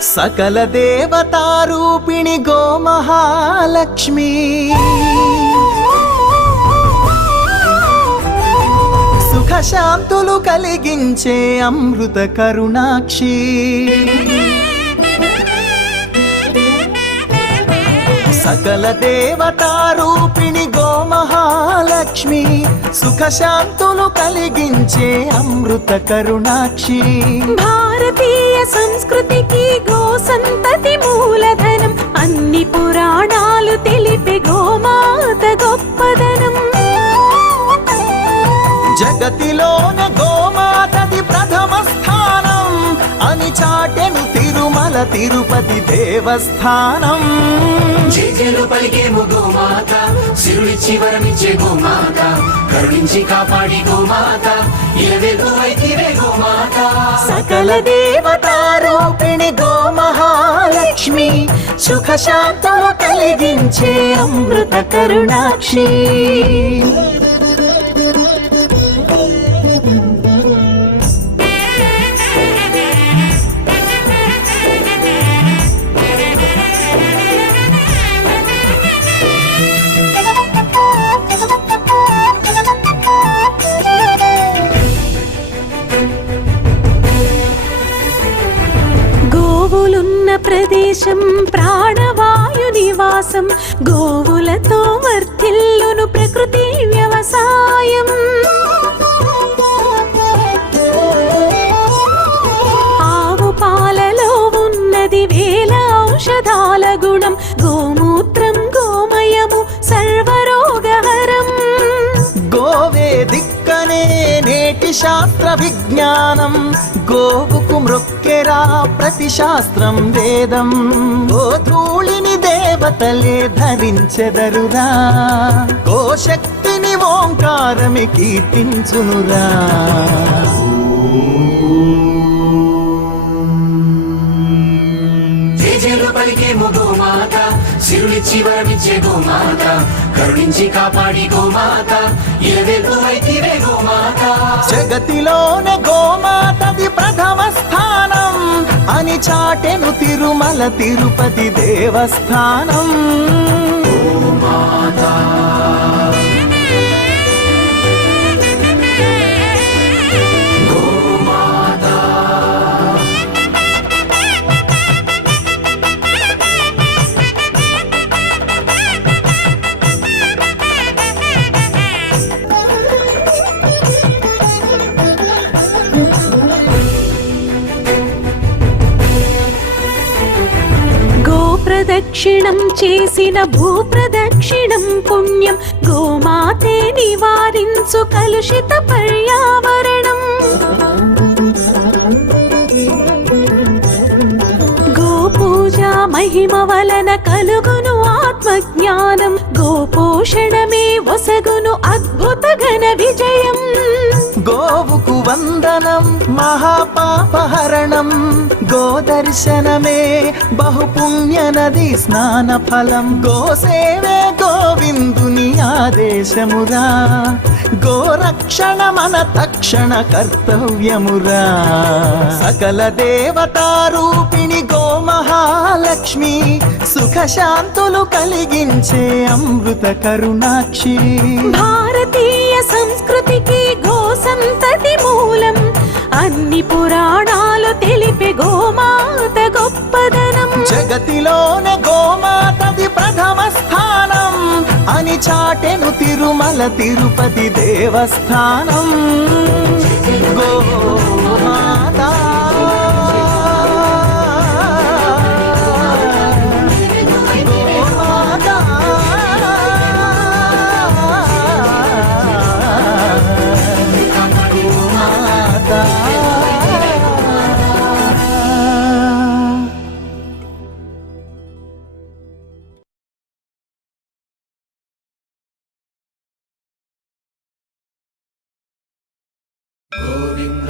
सकल देवतारूपिणि गोमहालक्ष्मी सुख शांतुलु कलिगिंचे अमृत करुणाक्षी सकल देवतारूपिणि गोमहालक्ष्मी सुख शांतुलु कलिगिंचे अमृत करुणाक्षी भारतीय संस्कृति की गो संतति मूलधनम अन्नि पुराणालु तेलिपे गोमात गोप्पदनम जगतिलोने गोमातदि प्रथम स्थानं अनि चाटेनु तिरुमल तिरुपति देवस्थानं జేజేలు పలికేము గోమాత సిరులిచ్చి వరమిచ్చే గోమాత కరుణించి కాపాడి గోమాత ఇలవెల్పు వైతివే గోమాత सकल देवतारूपिणि गोमहालक्ष्मी सुख शांतुलु कलिगिंचे अमृत करुणाक्षी గోవులున్న ప్రదేశం ప్రాణవాయు నివాసం గోవులతో వర్ధిల్లును ప్రకృతి వ్యవసాయం ఆవు పాలలో ఉన్నది వేల ఔషధాల గుణం గోమూత్రం గోమయము సర్వరోగహరం गोवे दिक्कने नेटि शास्त्र विज्ञानं गोवुकु मृक्केरा प्रति शास्त्रं वेदं गोधूळिनि देवतले धरिंచెదరురా गोशक्तिनि ओंकारमि कीर्तिंచునురా జేజేలు పలికేము గోమాత సిరులిచ్చి వరమిచ్చే గోమాత కరుణించి కాపాడి గోమాత ఇలవెల్పు వైతివే గోమాత జగతిలోనే గోమాతది ప్రథమ స్థానం అని చాటెను తిరుమల తిరుపతి దేవస్థానం గోమాత ప్రదక్షిణం చేసిన భూప్రదక్షిణం పుణ్యం గోమాతే నివారించు కలుషిత పర్యావరణం గోపూజ మహిమ వలన కలుగును ఆత్మజ్ఞానం గోపోషణమే వసగును అద్భుత ఘన విజయం గోవుకు వందనం మహాపాపహరణం గోదర్శనమే బహుపుణ్య నది స్నాన ఫలం గోసేవే గోవిందుని ఆదేశమురా గోరక్షణ మన తక్షణ కర్తవ్యమురా సకల దేవతారూపిణి గోమహాలక్ష్మి సుఖ శాంతులు కలిగించే అమృత కరుణాక్షి భారతీయ సంస్కృతికి గో సంతతి మూలం అన్ని పురాణాలు తెలిపే గోమాత గొప్పదనం జగతిలోనే గోమాతది ప్రథమ స్థానం అని చాటెను తిరుమల తిరుపతి దేవస్థానం గోమాత గోవింద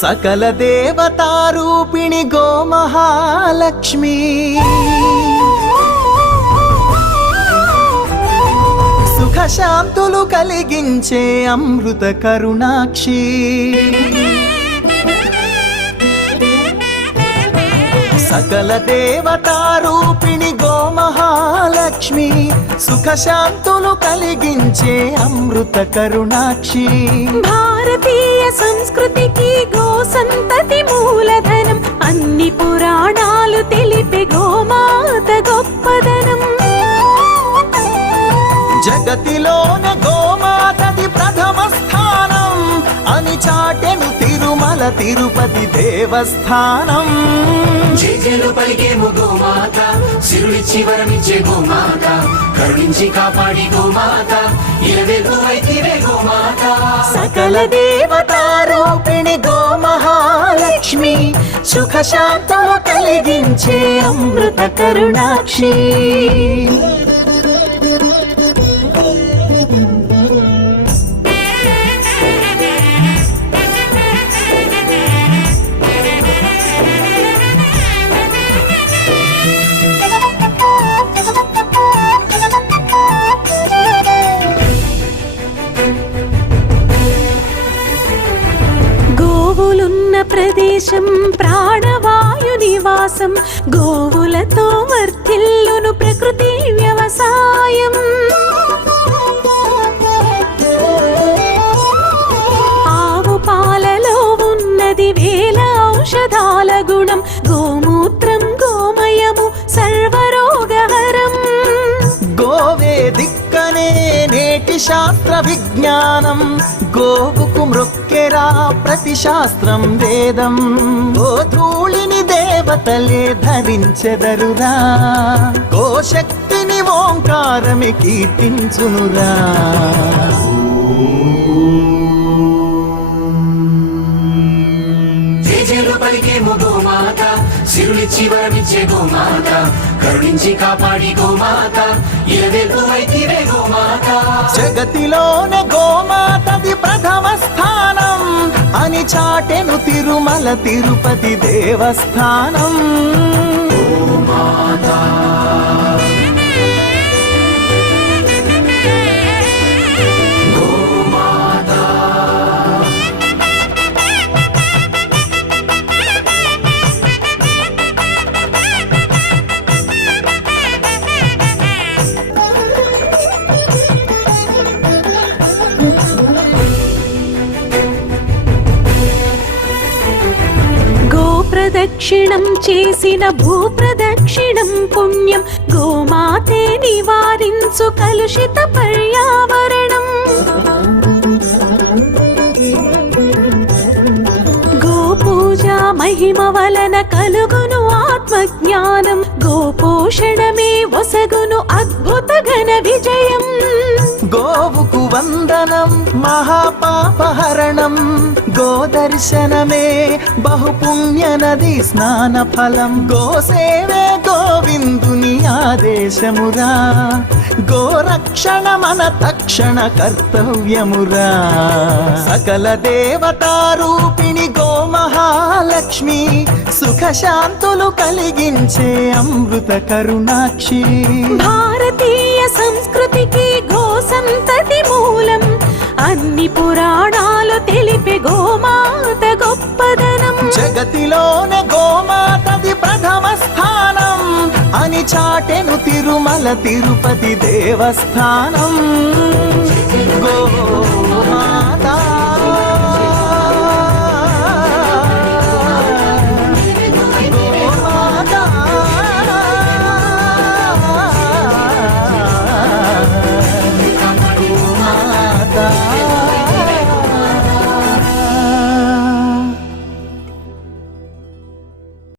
సకల దేవతారూపిణి గోమహాలక్ష్మి సుఖశాంతులు కలిగించే అమృత కరుణాక్షి సకల దేవతారూపిణి గోమహాలక్ష్మి సుఖశాంతులు కలిగించే అమృత కరుణాక్షి భారతీయ సంస్కృతికి గో సంతతి మూలధనం అన్ని పురాణాలు తెలిపే గోమాత గొప్పదనం జగతిలోనే గోమాతది ప్రథమ స్థానం అని చాటెను తిరుమల తిరుపతి దేవస్థానం జేజేలు పలికేము గోమాత సిరులిచ్చి వరమిచ్చే గోమాత కరుణించి కాపాడి గోమాత ఇలవెల్పు వైతివే గోమాత సకల దేవతారూపిణి గోమహాలక్ష్మి సుఖశాంతము కలిగించే అమృత కరుణాక్షి గోవులున్న ప్రదేశం ప్రాణవాయు నివాసం గోవులతో వర్ధిల్లును ప్రకృతి వ్యవసాయం ఆవు పాలలో ఉన్నది వేల ఔషధాల గుణం గోమూత్రం గోమయము సర్వరోగహరం గోవే దిక్కనే నేటి శాస్త్ర విజ్ఞానం గోవుకు మృక్కెరా ప్రతి శాస్త్రం వేదం గోధూళిని దేవతలే ధరించెదరురా గోశక్తిని ఓంకారమి కీర్తించునురా జేజేలు పలికేము గోమాత సిరులిచ్చి వరమిచ్చే గోమాత కరుణించి కాపాడి గోమాత ఇలవెల్పు వైతివే గోమాత జగతిలోనే గోమాతది ప్రథమ స్థానం అని చాటెను తిరుమల తిరుపతి దేవస్థానం ప్రదక్షిణం చేసిన భూప్రదక్షిణం పుణ్యం గోమాతే నివారించు కలుషిత పర్యావరణం గోపూజ మహిమ వలన కలుగును ఆత్మజ్ఞానం గోపోషణమే ఒసగును అద్భుత ఘన విజయం గోవుకు వందనం మహాపాపహరణం గోదర్శనమే బహుపుణ్య నది స్నాన ఫలం గోసేవే గోవిందుని ఆదేశమురా గోరక్షణ మన తక్షణ కర్తవ్యమురా సకల దేవతారూపిణి గోమహాలక్ష్మి సుఖశాంతులు కలిగించే అమృత కరుణాక్షి భారతీయ సంస్కృతికి గో సంతతి మూలం అన్ని పురాణాలు తెలిపే గోమాత గొప్పదనం జగతిలోనే గోమాతది ప్రథమ స్థానం అని చాటెను తిరుమల తిరుపతి దేవస్థానం గోమా